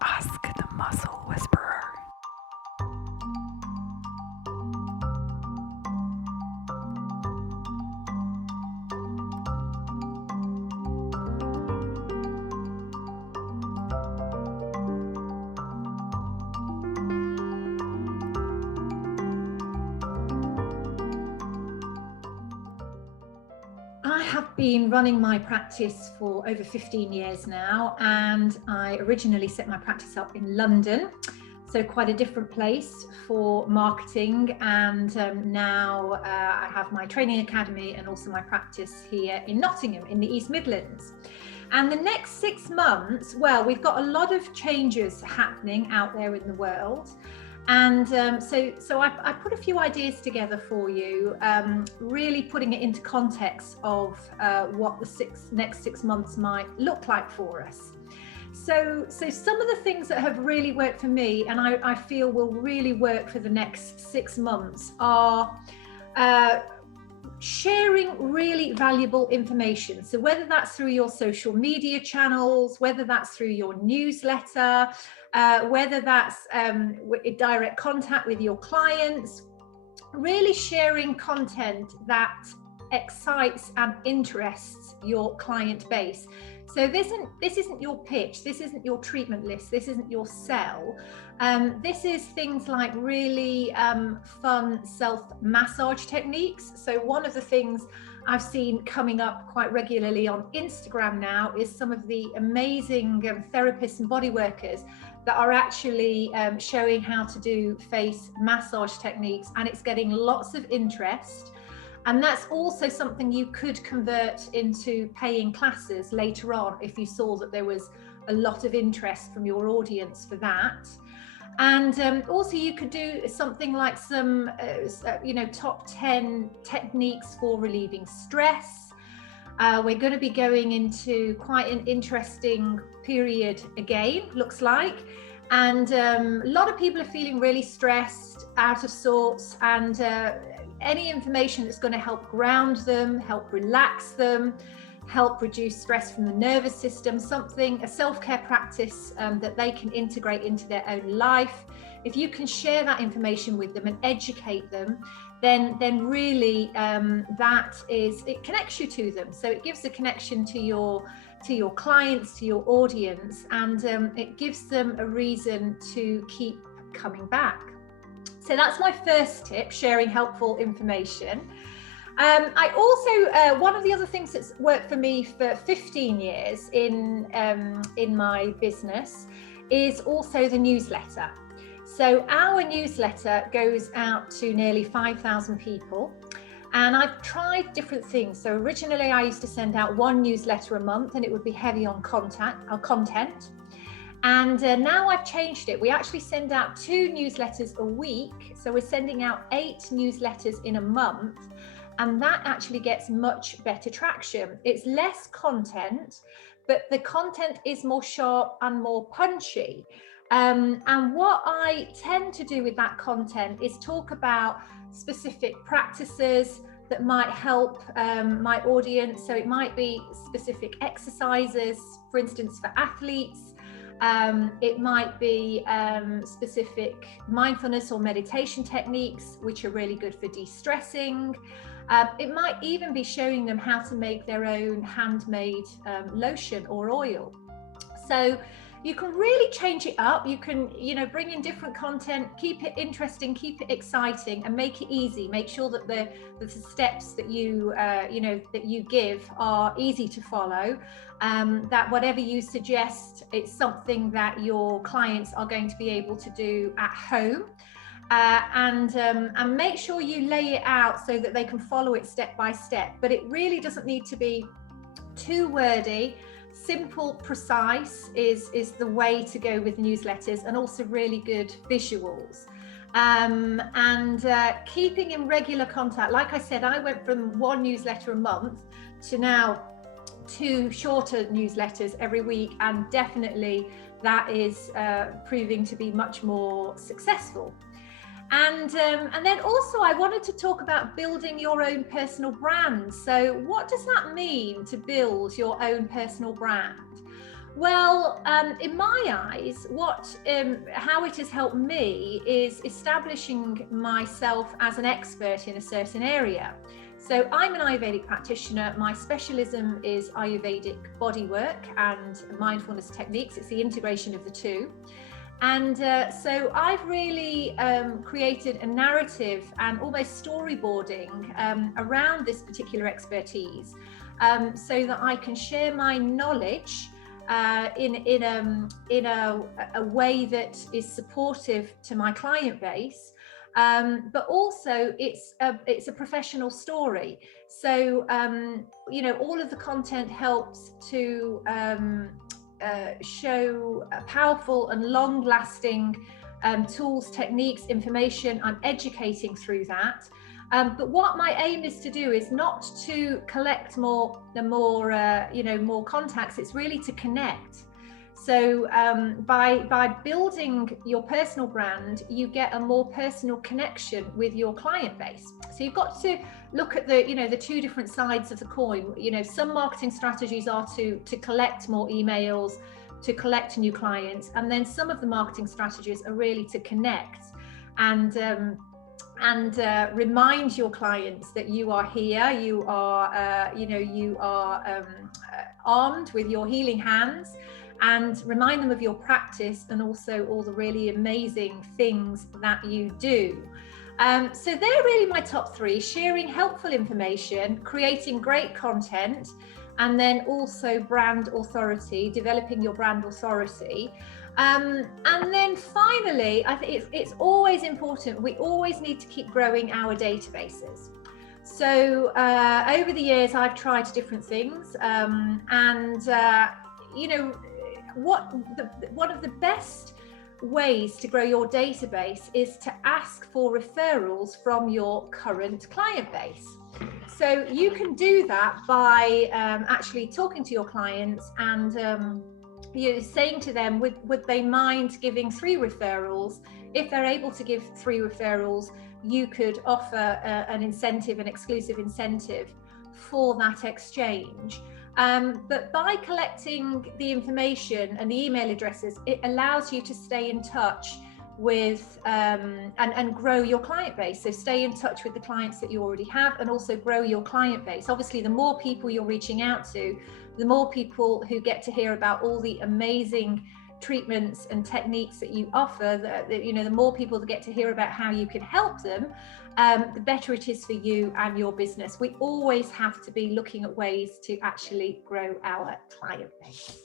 Ask the Muscle Whisperer. I have been running my practice for over 15 years now, and I originally set my practice up in London, so quite a different place for marketing. And now I have my training academy and also my practice here in Nottingham in the East Midlands. And the next 6 months, well, we've got a lot of changes happening out there in the world. And so I put a few ideas together for you, really putting it into context of what the next 6 months might look like for us. So some of the things that have really worked for me, and I feel will really work for the next 6 months, are sharing really valuable information. So whether that's through your social media channels, whether that's through your newsletter, whether that's direct contact with your clients, really sharing content that excites and interests your client base. So this isn't your pitch, this isn't your treatment list, this isn't your sell. This is things like really fun self-massage techniques. So one of the things I've seen coming up quite regularly on Instagram now is some of the amazing therapists and body workers that are actually showing how to do face massage techniques, and it's getting lots of interest. And that's also something you could convert into paying classes later on if you saw that there was a lot of interest from your audience for that. And also you could do something like some, top 10 techniques for relieving stress. We're going to be going into quite an interesting period again, looks like. And a lot of people are feeling really stressed, out of sorts, and any information that's going to help ground them, help relax them, help reduce stress from the nervous system, a self-care practice that they can integrate into their own life. If you can share that information with them and educate them, then really it connects you to them. So it gives a connection to your clients, to your audience, and it gives them a reason to keep coming back. So that's my first tip, sharing helpful information. I also, one of the other things that's worked for me for 15 years in my business is also the newsletter. So our newsletter goes out to nearly 5,000 people. And I've tried different things. So originally I used to send out 1 newsletter a month, and it would be heavy on content. And now I've changed it. We actually send out 2 newsletters a week. So we're sending out 8 newsletters in a month. And that actually gets much better traction. It's less content, but the content is more sharp and more punchy. And what I tend to do with that content is talk about specific practices that might help my audience. So it might be specific exercises, for instance, for athletes. It might be specific mindfulness or meditation techniques, which are really good for de-stressing. It might even be showing them how to make their own handmade lotion or oil. So you can really change it up. You can, bring in different content, keep it interesting, keep it exciting, and make it easy. Make sure that the steps that you give are easy to follow. That whatever you suggest, it's something that your clients are going to be able to do at home. And make sure you lay it out so that they can follow it step by step. But it really doesn't need to be too wordy. Simple, precise is the way to go with newsletters, and also really good visuals. Keeping in regular contact. Like I said, I went from 1 newsletter a month to now 2 shorter newsletters every week, and definitely that is proving to be much more successful. And then also I wanted to talk about building your own personal brand. So what does that mean, to build your own personal brand? Well, in my eyes, how it has helped me is establishing myself as an expert in a certain area. So I'm an Ayurvedic practitioner. My specialism is Ayurvedic bodywork and mindfulness techniques. It's the integration of the two. And so I've really created a narrative and almost storyboarding around this particular expertise, so that I can share my knowledge in a way that is supportive to my client base, but also it's a professional story. So all of the content helps to show powerful and long-lasting tools, techniques, information. I'm educating through that. But what my aim is to do is not to collect more contacts. It's really to connect. So by building your personal brand, you get a more personal connection with your client base. So you've got to look at the two different sides of the coin. Some marketing strategies are to collect more emails, to collect new clients, and then some of the marketing strategies are really to connect and remind your clients that you are here, you are armed with your healing hands, and remind them of your practice and also all the really amazing things that you do. So they're really my top three: sharing helpful information, creating great content, and then also brand authority, developing your brand authority. And then finally, I think it's always important. We always need to keep growing our databases. So over the years, I've tried different things, one of the best ways to grow your database is to ask for referrals from your current client base. So you can do that by actually talking to your clients and saying to them, would they mind giving 3 referrals? If they're able to give 3 referrals, you could offer an exclusive incentive for that exchange. But by collecting the information and the email addresses, it allows you to stay in touch with and grow your client base. So stay in touch with the clients that you already have and also grow your client base. Obviously, the more people you're reaching out to, the more people who get to hear about all the amazing treatments and techniques that you offer, the more people that get to hear about how you can help them, the better it is for you and your business. We always have to be looking at ways to actually grow our client base.